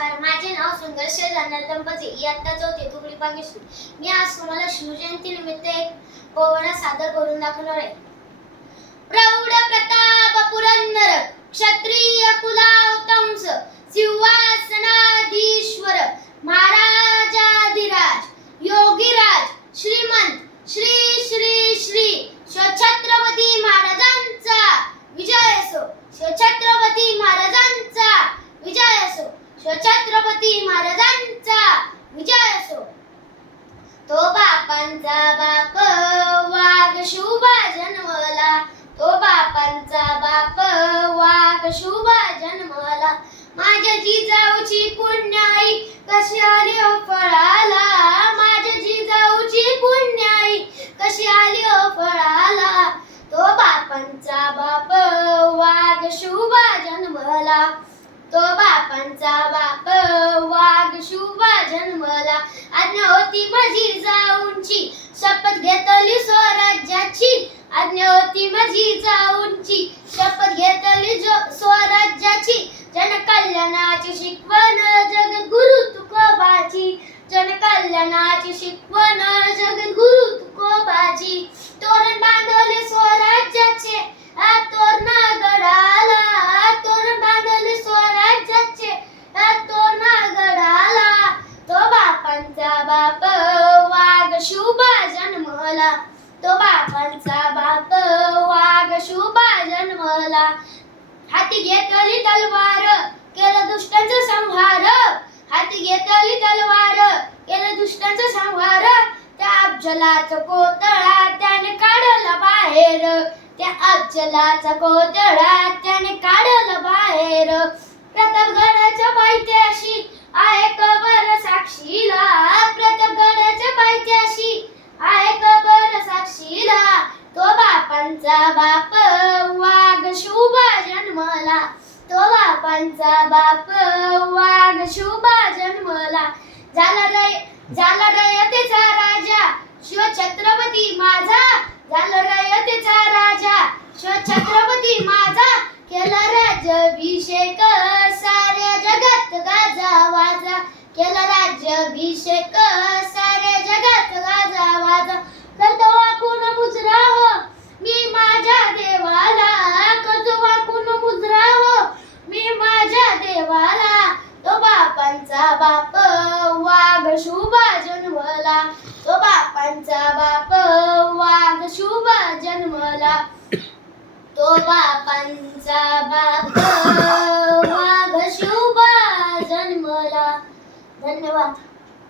नमस्कार, माझे नाव सुंदर शेजारनाथ दंपती इयत्ता चौथी तुकडी पाकिस्तान. मी आज तुम्हाला शिवजयंती निमित्त एक पोवाडा सादर करून दाखवणार आहे. प्रौढ प्रताप पुरंदर क्षत्रिय कुलावतंस सिंहासनाधीश्वर महाराजाधिराज योगीराज श्रीमंत श्री श्री श्री शिवछत्रपती महाराजांचा विजय असो. शिवछत्रपती महाराजांचा विजय असो. शिवछत्रपती महाराजांचा विजय असो. तो बापांचा बाप वाघ शुभा जन्मला. तो बापांचा बाप वाघ शुभा जन्मला. माझ्या जिजाऊची पुण्याई कशी आली ओ फळाला. माझ्या जिजाऊची पुण्याई कशी आली ओ फळाला. तो बापांचा बाप वाघ शुभा जन्मला. तो बापांचा बाप वाघ शुभा जन्मला. आज्ञा होती माझी जाऊंची शपथ घेतली स्वराज्याची. आज्ञा होती माझी जाऊंची शपथ घेतली स्वराज्याची. जनकल्याणाची शिकवण जगद्गुरु तुकोबाची. जनकल्याणाची शिकवण जगद्गुरु तुकोबाची. तोरण बांधले स्वराज्याचे तोरणा गडाला. तोरण बांधले स्वराज्याचे तोरणा गडाला. तो बापांचा बाप वाघ शुभा जन्मला. तो बापांचा बाप वाघ शुभा जन्मला. हाती घेतली तलवार केलं दुष्टांचा संहार. हाती घेतली तलवार केलं दुष्टांचा संहार. त्या अफजलाचा कोतळा त्याने काढला बाहेर. त्या अफजलाचा कोतळा त्याने काढला बाहेर. प्रतापगडाच्या पायथ्याशी आहे कबर साक्षीला. प्रतापगडाच्या पायथ्याशी आहे कबर साक्षीला. तो बापांचा बाप वाघ शुभा जन्मला. तो बापांचा बाप वाघ शुभा जन्मला. झाला रयतेचा राजा शिवछत्रपती माझा. झाला रयतेचा राजा शिवछत्रपती माझा. केला राज्याभिषेक साऱ्या जगात गाजा वाजा. केला राज्याभिषेक साऱ्या जगात गाजा वाजा. करतो वाकून मुजरा हो मी माझ्या देवाला. करतो वाकून मुजरा हो मी माझ्या देवाला. तो बापांचा बाप वाघ शुभा जन्मला. तो बापांचा बाप वाघ शुभा जन्मला. तो बापांचा बाप वाघ शुभा जन्मला. धन्यवाद.